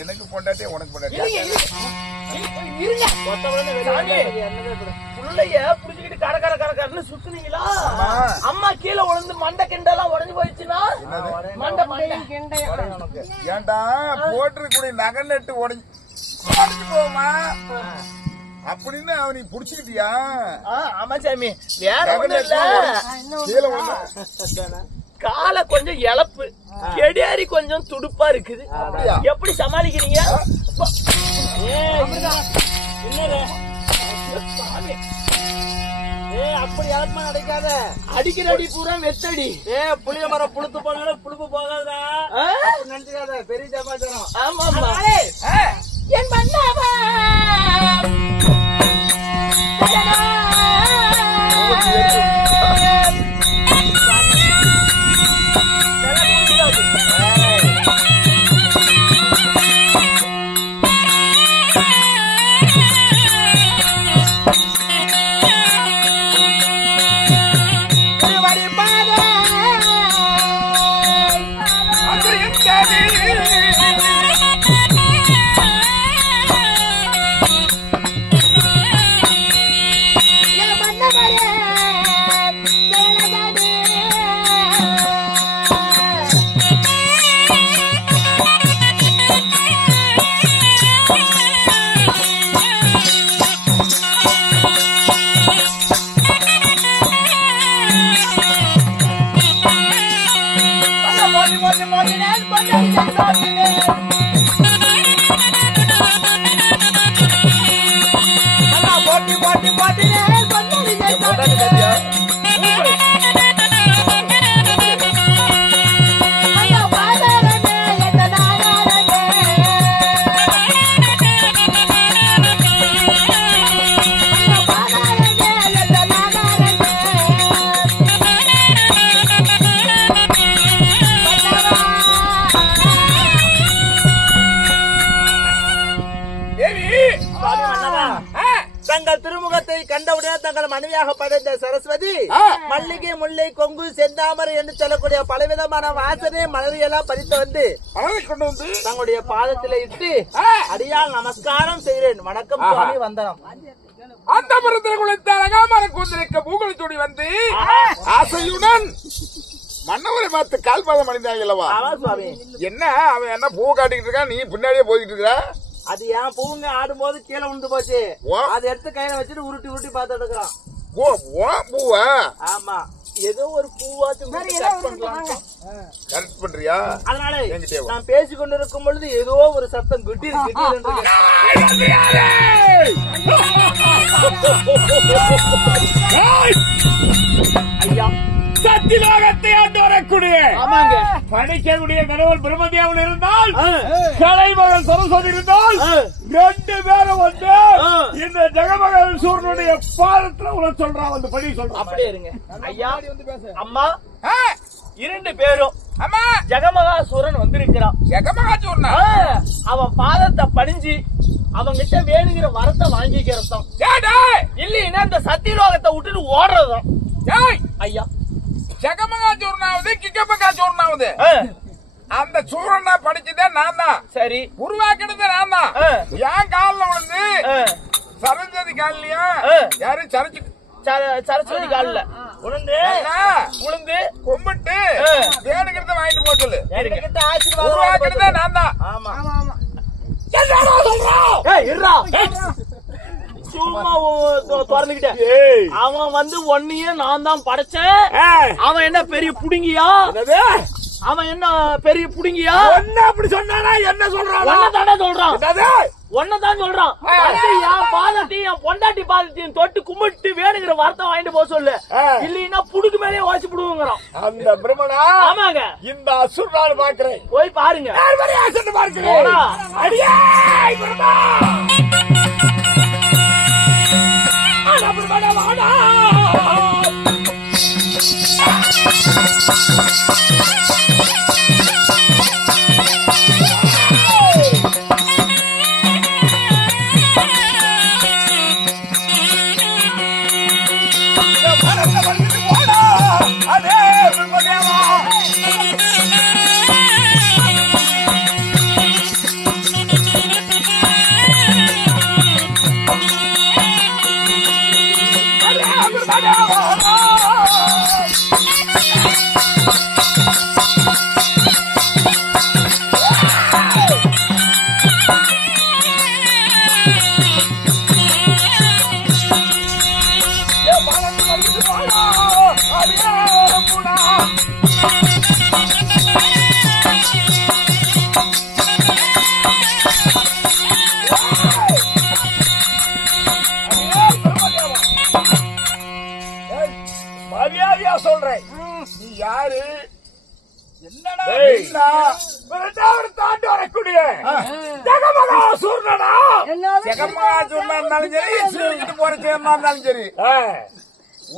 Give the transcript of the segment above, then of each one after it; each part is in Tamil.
எனக்கு பொண்டாட்டே உனக்கு பொண்டாட்டி புடிச்சுக்கிட்டு கரகரன்னு சுத்துனீங்களா? அம்மா கீழே உழுந்து மண்டை கிண்டெல்லாம் உடஞ்சு போயிடுச்சுன்னா மண்டை ஏன்டா போட்டிருக்கூடிய நகை நட்டு உடஞ்சு போமா அப்படின்னு அவனை புடிச்சுக்கிட்டியா? ஆமா சாமி, வேற ஒண்ணும் இல்ல. காலை கொஞ்சம் இழப்பு, கெடியாரி கொஞ்சம் துடுப்பா இருக்குது. எப்படி சமாளிக்கிறீங்க? அப்படி யாருமா அடைக்காத, அடிக்கிற அடி பூரா வெத்தடி. புளிய மரம் புளுத்து போனால புழுப்பு போகாதா நினைச்சுக்காத, பெரிய சமாச்சாரம். ஆமா ஆமா. என் மன்னவா தங்கள் திருமுகத்தை கண்டவுடன் தங்கள் மனைவியாக படைத்த சரஸ்வதி மல்லிகை முல்லை கொங்கு செந்தாமரை என்று சொல்லக்கூடிய பலவிதமான வாசனை மலரையெல்லாம் பறித்து வந்து கொண்டு வந்து தங்களுடைய பாதத்திலே இட்டு அடியால் நமஸ்காரம் செய்கிறேன். வணக்கம் சுவாமி, வந்தனம். அந்த மரத்தில் குளித்த அழகாமர கூந்தலுக்கு பூகுலத்தோடி வந்து ஆசையுடன் மன்னவரை பார்த்து கால் பாதம் அணிந்தாங்க அல்லவா? என்ன அவன் என்ன பூ காட்டிக்கிட்டு இருக்கான், நீ பின்னாடியே போயிட்டு இருக்கா? அது ஏன் பூங்க ஆடும் போது கீழே விழுந்து போச்சு, அதை எடுத்து கையில வச்சுட்டு உருட்டி உருட்டி பார்த்துட்டு இருக்கிறான். பூவா? ஆமா, ஏதோ ஒரு பூவாச்சும் கரெக்ட் பண்றியா? அதனால நான் பேசிக் கொண்டிருக்கும் பொழுது ஏதோ ஒரு சத்தம் குட்டி ஐயா, சத்திலோகத்தை ஆண்டு வரக்கூடிய படிக்கக்கூடிய கடவுள் பிரம்மதேவன் இருந்தால், கலைமகன் சரஸ்வதி இருந்தால், ரெண்டு பேரும் வந்து இந்த ஜெகமகன் சூரனுடைய பாதத்துல உள்ள சொல்றான், வந்து படி சொல்றான். அப்படியே இருங்க ஐயா. அம்மா, இரண்டு பேரும் ஜெகமகாசூரன் வந்திருக்கிறான். ஜெகமகாசூரனா? அவன் பாதத்தை படிஞ்சு அவங்கிட்ட வேணுங்கிற வரத்தை வாங்கிக்கிறதும் இல்லைன்னா இந்த சத்தியலோகத்தை விட்டுட்டு ஓடுறதும். ஐயா, ஜெகமகாசூரனாவது கிக்கமகாசூரனாவது அந்த சூரனை படிச்சதே நான் தான். சரி, உருவாக்கினது நான் தான். என் காலில் விழுந்து சரஸ்வதி காலிலையா யாரு சரஸ்வதி காலில் உளுந்து கும்பிட்டு வேணுங்கிறத வாங்கிட்டு போக சொல்லு. ஆசீர்வாதம் உருவாக்கினதே நான் தான். ஆமா, சும்மா திறந்துகிட்டேன். அவன் வந்து ஒன்னையே நான் தான் படைச்சேன். அவன் என்ன பெரிய புடுங்கியா? அவன் என்ன பெரிய புடுங்கியா? அப்படி சொன்னா என்ன சொல்றான்? ஒன்னதான் சொல்றான். என் பாதத்தையும் என் பொண்டாட்டி பாதத்தையும் தொட்டு கும்பிட்டு வேணுங்கிற வார்த்தை வாங்கிட்டு போக சொல்லு, இல்லைன்னா புடுக்கு மேலே வாசி புடுங்கிறான். அந்த பிரம்மனா? ஆமாங்க, இந்த அசுரன் பாக்குறேன், போய் பாருங்க. இரண்டாவது தாண்டி வரக்கூடிய ஜெகமகாசூரனா ஜெகமகாசூரனா இருந்தாலும் சரி சூரியக்கிட்டு போற சேர்னா இருந்தாலும் சரி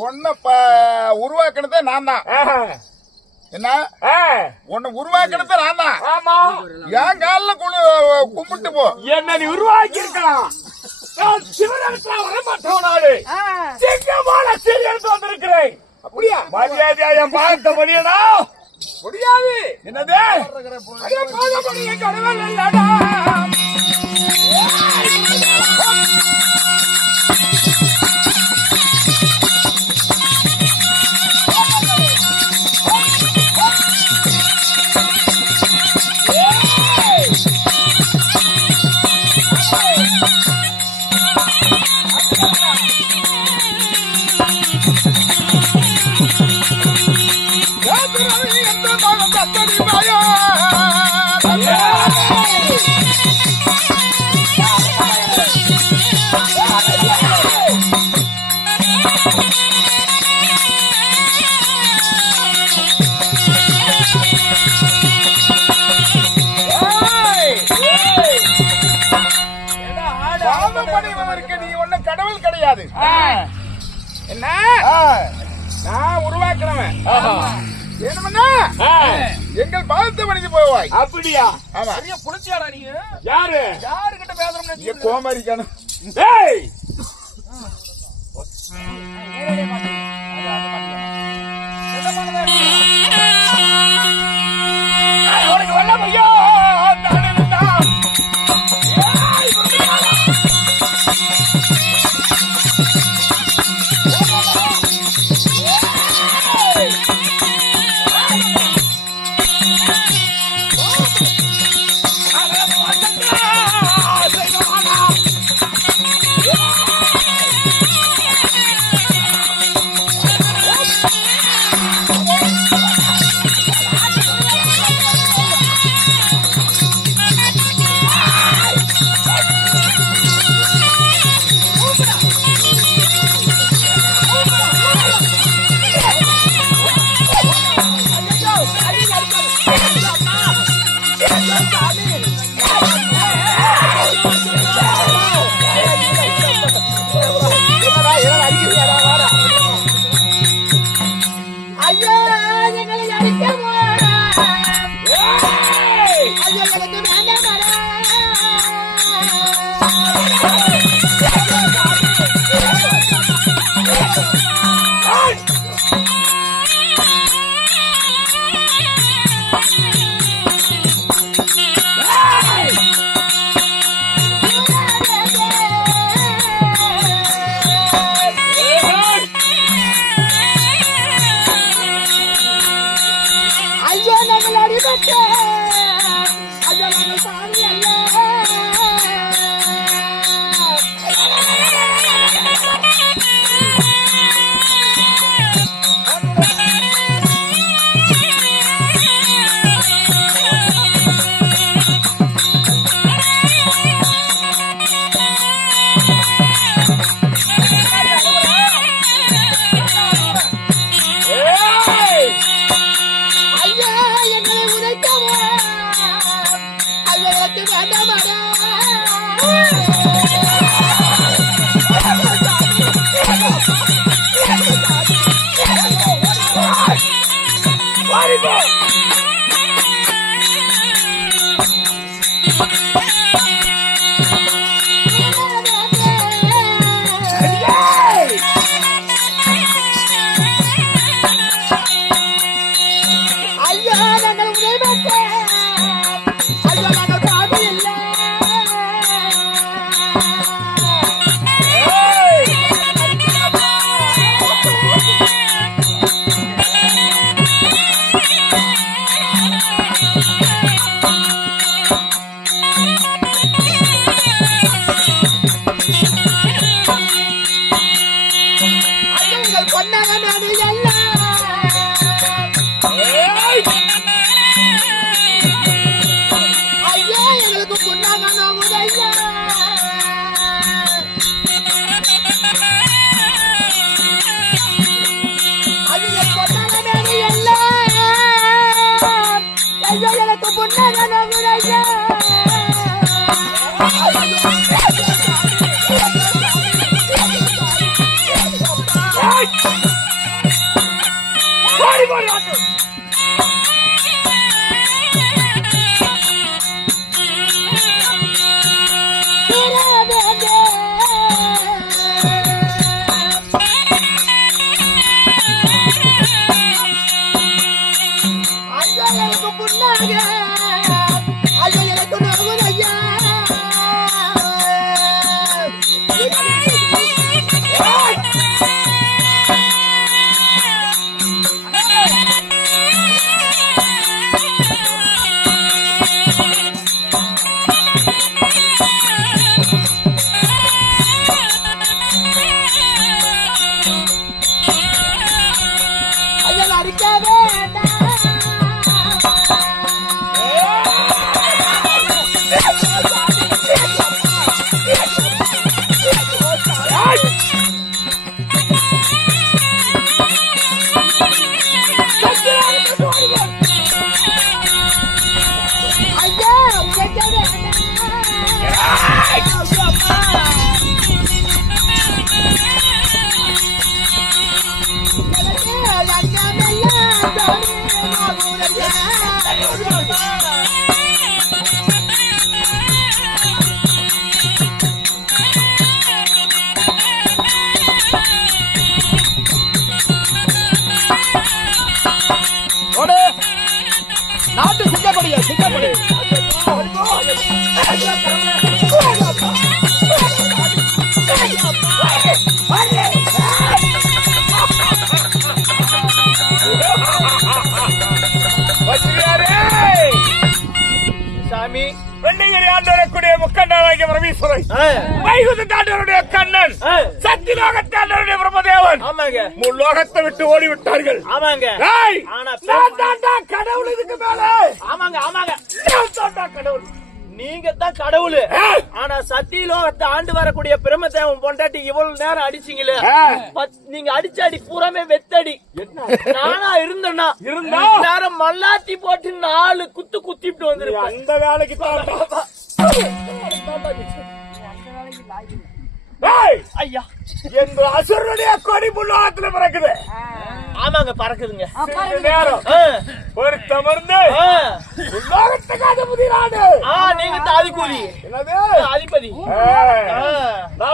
உன்னை உருவாக்குனதே நான் தான். என்ன உன்னை உருவாக்குனதே நான் தான். ஆமா என் காலில் கும்பிட்டு போ. என்ன நீ உருவாக்கி இருக்கலாம். நான் சிவனத்தில் வரமாட்டவனாடு சிங்கமான சீரி எடுத்து வந்திருக்கிறேன். அப்படியா? மரியாதையா என் பாகத்தை முடியடா. முடியாது. என்னது கடவுள் இல்லடா. நீ ஒண்ணு கடவுள் கிடையாது. என்ன நான் உருவாக்கினவன். வேணும்னா எங்கள் பாதத்தை மணிக்கு போவாய். அப்படியா? ஆமா. புளிச்சியாடா நீ? யாரு யாருகிட்ட பேசுறோம்னு கோமாரிக்கான உனக்கு வல்ல முடியும். ஐயோ எனக்கு புண்ணாக நகுரையா நாட்டு சிங்கப்படியா சிங்கப்படி சாமி வெள்ளிங்கிரி ஆண்டவரக்கூடிய முக்கண்ணாகிய பரமேஸ்வரன் வைகுந்த தாண்டவருடைய கண்ணன் சத்தியலோகத்தை ஆண்டவருடைய பிரம்மதேவன் ஆமாங்க முல்லோகத்தை விட்டு ஓடிவிட்டார்கள். ஆமாங்க ஏய், ஆனா நான் தாண்டா கடவுள் இதுக்கு மேல ஆமாங்க ஆமாங்க நான் தாண்டா கடவுள். நீங்க தான் கடவுள். ஆனா சத்தியலோகத்தை ஆண்டு வரக்கூடிய பிரம்மதேவன் பொண்டாட்டி இவ்வளவு நேரம் அடிச்சீங்களே, நீங்க அடிச்ச அடி பூராமே வெத்தடி. நானா இருந்தேன்னா நேரம் மல்லாத்தி போட்டு 4 குத்து குத்திட்டு வந்துருப்பேன். அந்த வேலைக்கு தான் ஐயா எங்க அசுரனுடைய கொடி முல்லோகத்துல பிறக்குது. ஆமாங்க பறக்குதுங்க. நேரம் ஒரு தமர்ந்து முல்லோகத்துக்கு அதிபதி நாடு. நீங்க தாதி கூலி என்னது அதிபதி.